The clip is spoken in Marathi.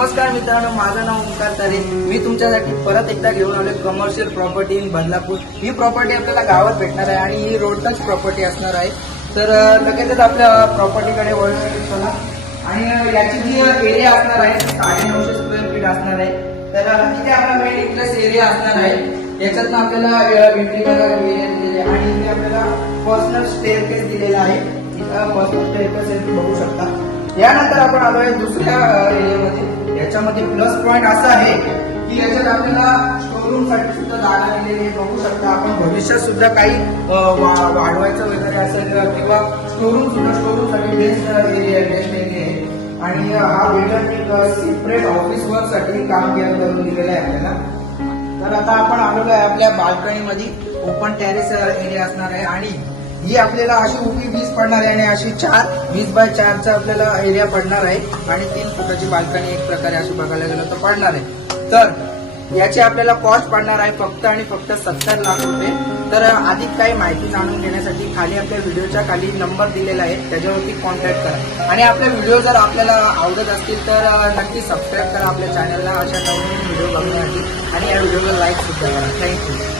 नमस्कार मित्रांनो, माझं नाव ओंकार तारे. मी तुमच्यासाठी परत एकदा घेऊन आलोय commercial property in Badlapur. He property आपल्याला गावात भेटणार आहे आणि ही रोड टच प्रॉपर्टी असणार आहे. तर लगेचच आपल्या प्रॉपर्टीकडे वळूया. आणि याची जी एरिया असणार आहे 950 स्क्वेअर फीट असणार आहे. तर इथे आपला मेन इंटरेस्ट एरिया असणार आहे. याच्यातनं आपल्याला एंट्री करायला एरिया दिलेली आहे आणि इथे आपल्याला पर्सनल स्टेअरकेस दिलेला आहे. इथं पर्सनल स्टेअरकेस बघू शकता. यानंतर आपण आलोय दुसऱ्या एरियामध्ये. याच्यामध्ये प्लस पॉइंट असा आहे की याच्यात आपल्याला स्टोरूम साठी सुद्धा जागा दिलेली आहे. बघू शकता आपण भविष्यात सुद्धा काही वाढवायचं वगैरे असेल किंवा स्टोरूम साठी बेस्ट एरिया आहे. आणि हा बिल्डर एक सेपरेट ऑफिस वर्क साठी काम करून दिलेलं आहे आपल्याला. तर आता आपण आलेलो आहे आपल्या बाल्कनी मध्ये. ओपन टेरेस एरिया असणार आहे आणि ही आपल्याला अशी उभी 20 पडणार आहे आणि अशी 20x4 चा आपल्याला एरिया पडणार आहे आणि 3 फुटाची बाल्कनी एक प्रकारे अशी बघायला गेलं तर पडणार आहे. तर याची आपल्याला कॉस्ट पडणार आहे फक्त आणि फक्त 70 लाख रुपये. तर अधिक काही माहिती जाणून घेण्यासाठी खाली आपल्या व्हिडिओच्या खाली नंबर दिलेला आहे, त्याच्यावरती कॉन्टॅक्ट करा. आणि आपले व्हिडिओ जर आपल्याला आवडत असतील तर नक्की सबस्क्राईब करा आपल्या चॅनलला अशा नवीन व्हिडिओ बघण्यासाठी आणि या व्हिडिओला लाईक सुद्धा करा. थँक्यू.